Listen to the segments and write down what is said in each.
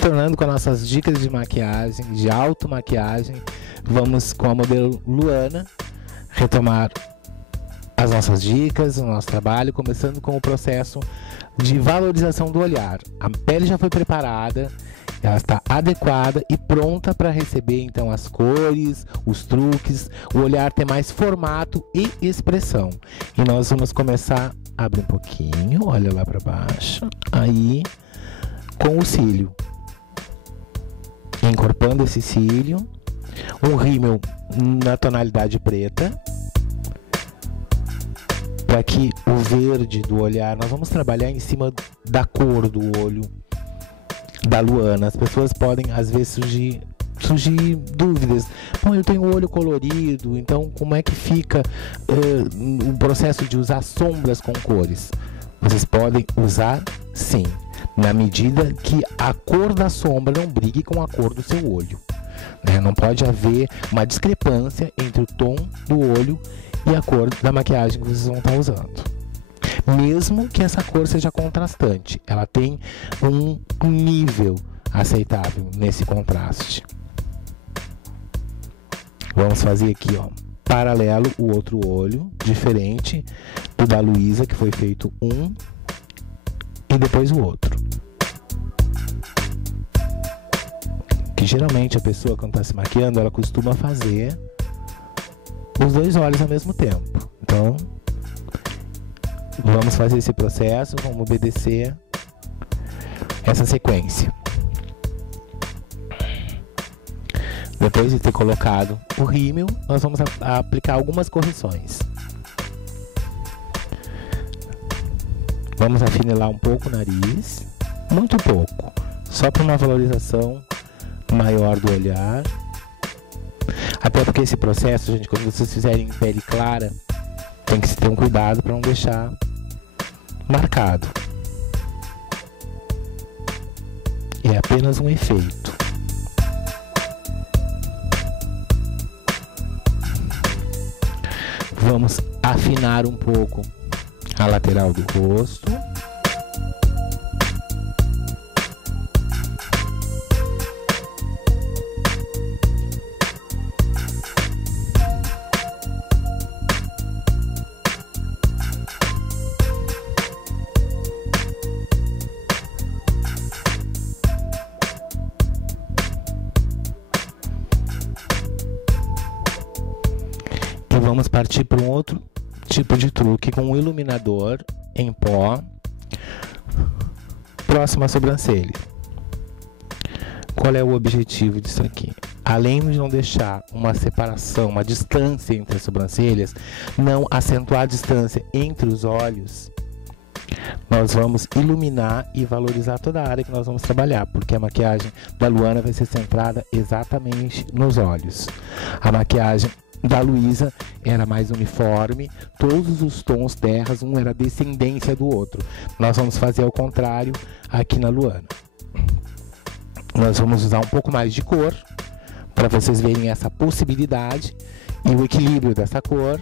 Retornando com as nossas dicas de maquiagem, de automaquiagem, vamos com a modelo Luana retomar as nossas dicas, o nosso trabalho, começando com o processo de valorização do olhar. A pele já foi preparada, ela está adequada e pronta para receber então as cores, os truques, o olhar ter mais formato e expressão. E nós vamos começar, abre um pouquinho, olha lá para baixo, aí com o cílio. Encorpando esse cílio, um rímel na tonalidade preta, para que o verde do olhar, nós vamos trabalhar em cima da cor do olho da Luana. As pessoas podem às vezes surgir dúvidas. Bom, eu tenho o olho colorido, então como é que fica o processo de usar sombras com cores? Vocês podem usar sim, na medida que a cor da sombra não brigue com a cor do seu olho, né? Não pode haver uma discrepância entre o tom do olho e a cor da maquiagem que vocês vão estar usando. Mesmo que essa cor seja contrastante, ela tem um nível aceitável nesse contraste. Vamos fazer aqui, ó, paralelo o outro olho, diferente do da Luísa, que foi feito um e depois o outro. Que geralmente a pessoa, quando está se maquiando, ela costuma fazer os dois olhos ao mesmo tempo. Então, vamos fazer esse processo, vamos obedecer essa sequência. Depois de ter colocado o rímel, nós vamos aplicar algumas correções. Vamos afinilar um pouco o nariz, muito pouco, só para uma valorização maior do olhar. Até porque esse processo, gente, quando vocês fizerem em pele clara, tem que ter um cuidado para não deixar marcado. É apenas um efeito. Vamos afinar um pouco a lateral do rosto. Vamos partir para um outro tipo de truque com um iluminador em pó próximo à sobrancelha. Qual é o objetivo disso aqui? Além de não deixar uma separação, uma distância entre as sobrancelhas, não acentuar a distância entre os olhos, nós vamos iluminar e valorizar toda a área que nós vamos trabalhar, porque a maquiagem da Luana vai ser centrada exatamente nos olhos. A maquiagem da Luísa era mais uniforme, todos os tons terras, um era descendência do outro. Nós vamos fazer ao contrário aqui na Luana. Nós vamos usar um pouco mais de cor, para vocês verem essa possibilidade e o equilíbrio dessa cor.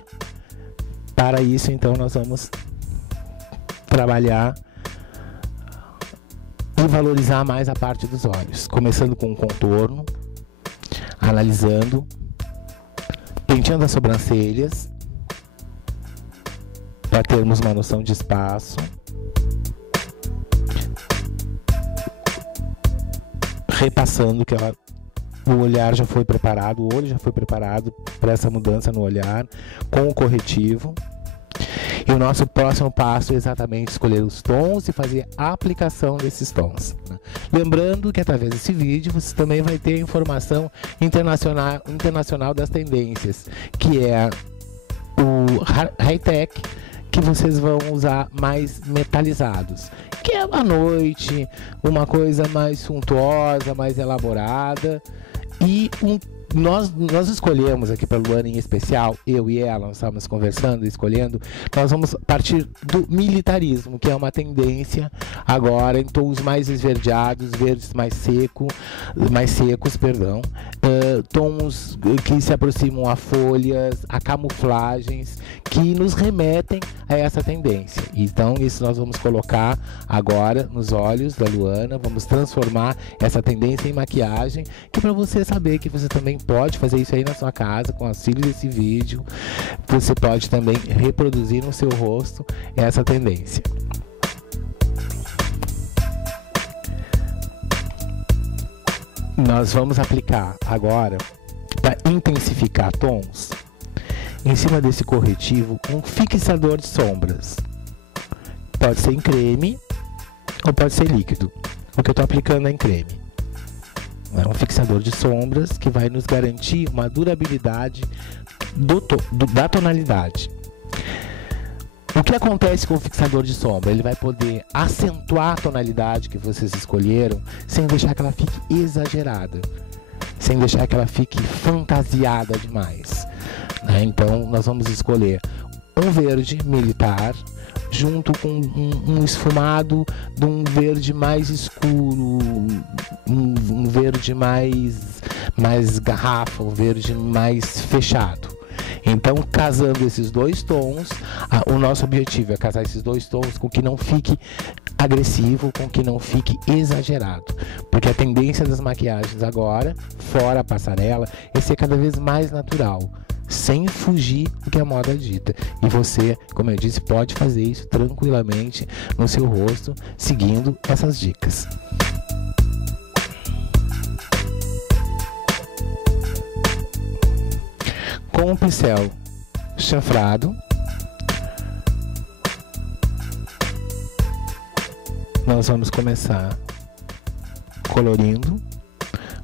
Para isso, então, nós vamos trabalhar e valorizar mais a parte dos olhos, começando com o contorno, analisando, penteando as sobrancelhas para termos uma noção de espaço, repassando que o olhar já foi preparado, o olho já foi preparado para essa mudança no olhar com o corretivo. E o nosso próximo passo é exatamente escolher os tons e fazer a aplicação desses tons, né? Lembrando que através desse vídeo você também vai ter informação internacional das tendências, que é o high-tech, que vocês vão usar mais metalizados, que é à noite, uma coisa mais suntuosa, mais elaborada. E nós escolhemos aqui para a Luana em especial, eu e ela, nós estávamos conversando, escolhendo, nós vamos partir do militarismo, que é uma tendência agora em tons mais esverdeados, verdes mais secos, tons que se aproximam a folhas, a camuflagens, que nos remetem a essa tendência. Então, isso nós vamos colocar agora nos olhos da Luana, vamos transformar essa tendência em maquiagem, que para você saber que você também pode fazer isso aí na sua casa, com auxílio desse vídeo, você pode também reproduzir no seu rosto essa tendência. Nós vamos aplicar agora, para intensificar tons, em cima desse corretivo, um fixador de sombras. Pode ser em creme ou pode ser líquido. O que eu estou aplicando é em creme. É um fixador de sombras que vai nos garantir uma durabilidade da tonalidade. O que acontece com o fixador de sombra? Ele vai poder acentuar a tonalidade que vocês escolheram sem deixar que ela fique exagerada, sem deixar que ela fique fantasiada demais. Então, nós vamos escolher um verde militar junto com um esfumado de um verde mais escuro, um verde mais garrafa, um verde mais fechado. Então, casando esses dois tons, o nosso objetivo é casar esses dois tons com que não fique agressivo, com que não fique exagerado. Porque a tendência das maquiagens agora, fora a passarela, é ser cada vez mais natural, sem fugir do que a moda dita. E você, como eu disse, pode fazer isso tranquilamente no seu rosto, seguindo essas dicas. Com o pincel chanfrado, nós vamos começar colorindo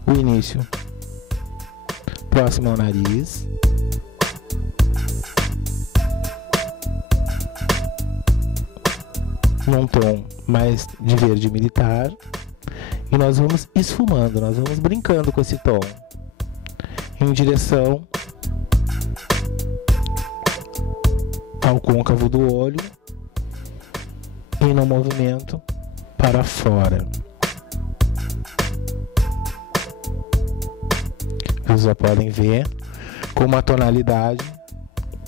o início próximo ao nariz, num tom mais de verde militar, e nós vamos esfumando, nós vamos brincando com esse tom em direção ao côncavo do olho e no movimento para fora. Vocês já podem ver como a tonalidade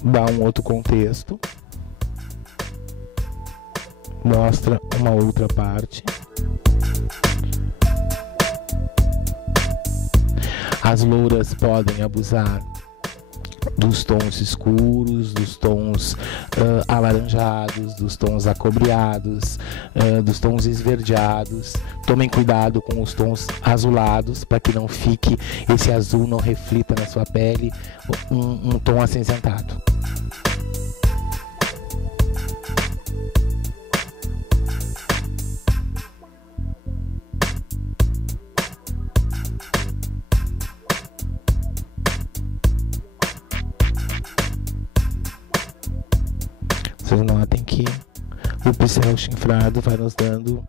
dá um outro contexto, mostra uma outra parte. As louras podem abusar dos tons escuros, dos tons alaranjados, dos tons acobreados, dos tons esverdeados. Tomem cuidado com os tons azulados, para que não fique, esse azul não reflita na sua pele um tom acinzentado. Vocês notem que o pincel chanfrado vai nos dando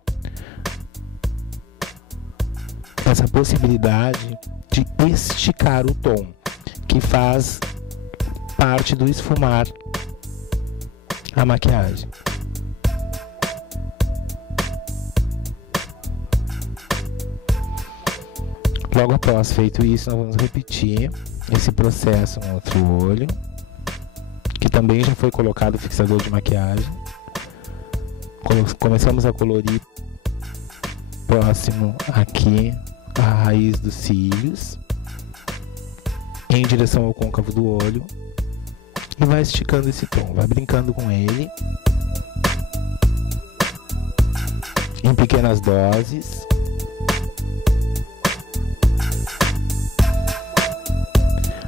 essa possibilidade de esticar o tom, que faz parte do esfumar a maquiagem. Logo após feito isso, nós vamos repetir esse processo no outro olho, que também já foi colocado o fixador de maquiagem. Começamos a colorir próximo aqui a raiz dos cílios, em direção ao côncavo do olho, e vai esticando esse tom, vai brincando com ele em pequenas doses,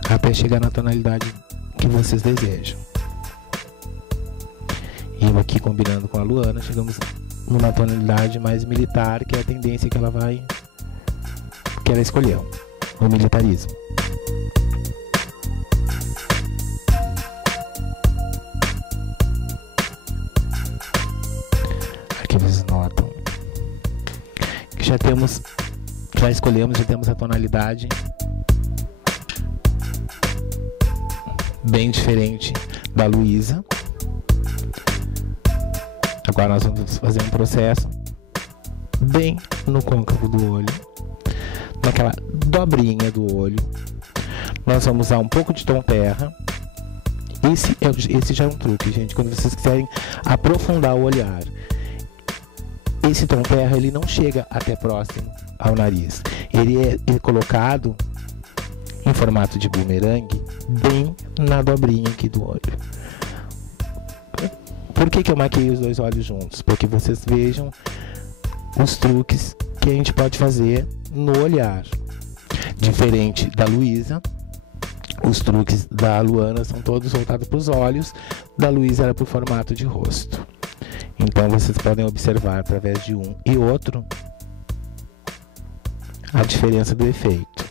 até chegar na tonalidade que vocês desejam. E eu aqui combinando com a Luana, chegamos numa tonalidade mais militar, que é a tendência que ela escolheu, o militarismo. Aqui vocês notam que já escolhemos, já temos a tonalidade bem diferente da Luísa. Agora nós vamos fazer um processo bem no côncavo do olho, naquela dobrinha do olho. Nós vamos usar um pouco de tom terra Esse já é um truque, gente, quando vocês quiserem aprofundar o olhar. Esse tom terra, ele não chega até próximo ao nariz. Ele é colocado em formato de bumerangue, bem na dobrinha aqui do olho. Por que eu maquei os dois olhos juntos? Para que vocês vejam os truques que a gente pode fazer no olhar. Diferente da Luísa, os truques da Luana são todos voltados para os olhos, da Luísa era para o formato de rosto. Então vocês podem observar através de um e outro a diferença do efeito.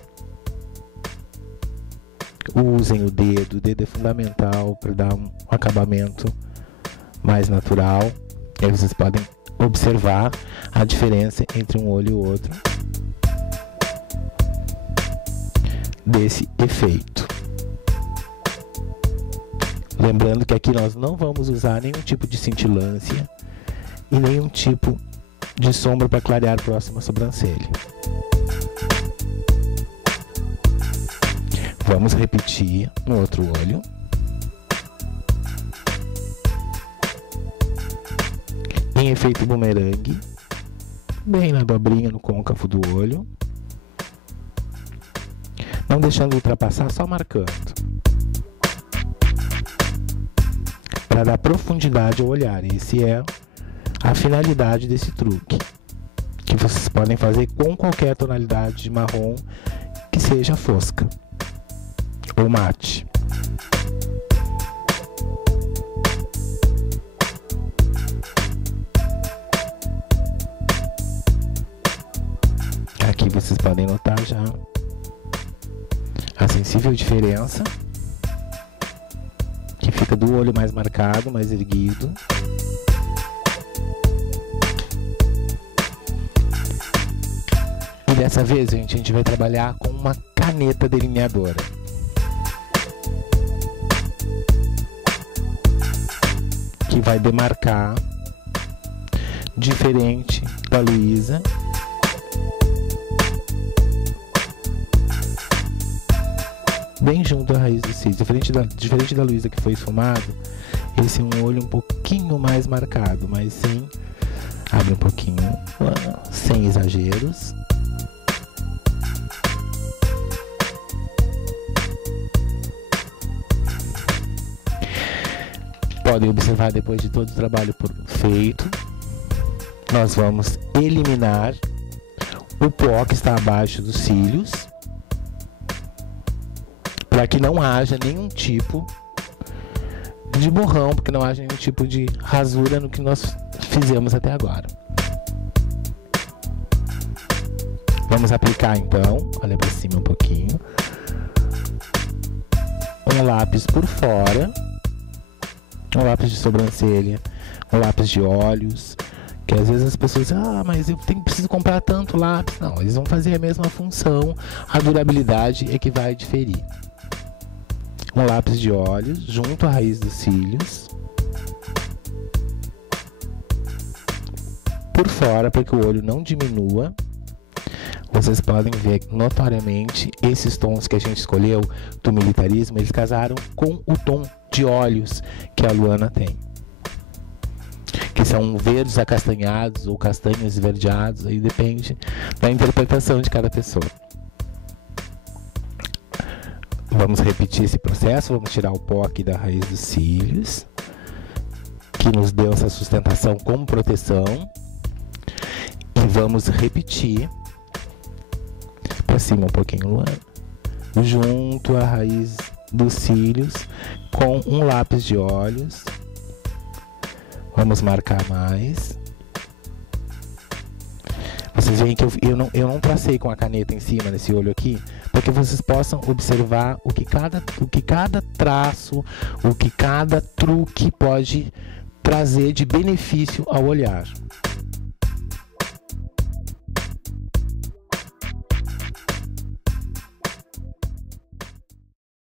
Usem o dedo é fundamental para dar um acabamento mais natural. E aí vocês podem observar a diferença entre um olho e o outro desse efeito. Lembrando que aqui nós não vamos usar nenhum tipo de cintilância e nenhum tipo de sombra para clarear próximo à sobrancelha. Vamos repetir no outro olho. Em efeito bumerangue, bem na dobrinha, no côncavo do olho. Não deixando ultrapassar, só marcando. Para dar profundidade ao olhar. Esse é a finalidade desse truque, que vocês podem fazer com qualquer tonalidade de marrom que seja fosca ou mate. Aqui vocês podem notar já a sensível diferença, que fica do olho mais marcado, mais erguido. E dessa vez, gente, a gente vai trabalhar com uma caneta delineadora. Que vai demarcar, diferente da Luísa, bem junto à raiz do cílio. Diferente da Luísa, que foi esfumado, esse é um olho um pouquinho mais marcado, mas sem, abre um pouquinho, sem exageros. Podem observar, depois de todo o trabalho feito, nós vamos eliminar o pó que está abaixo dos cílios, para que não haja nenhum tipo de borrão, porque não haja nenhum tipo de rasura no que nós fizemos até agora. Vamos aplicar então, olha para cima um pouquinho, um lápis por fora, um lápis de sobrancelha, um lápis de olhos, que às vezes as pessoas dizem, mas eu preciso comprar tanto lápis. Não, eles vão fazer a mesma função, a durabilidade é que vai diferir. Um lápis de olhos junto à raiz dos cílios, por fora, para que o olho não diminua. Vocês podem ver notoriamente esses tons que a gente escolheu do militarismo, eles casaram com o tom de olhos que a Luana tem, que são verdes acastanhados ou castanhos esverdeados, aí depende da interpretação de cada pessoa. Vamos repetir esse processo, vamos tirar o pó aqui da raiz dos cílios, que nos deu essa sustentação como proteção, e vamos repetir para cima um pouquinho, Luana, junto à raiz dos cílios, com um lápis de olhos. Vamos marcar mais. Vocês veem que eu não tracei com a caneta em cima nesse olho aqui, para que vocês possam observar o que cada traço, o que cada truque pode trazer de benefício ao olhar.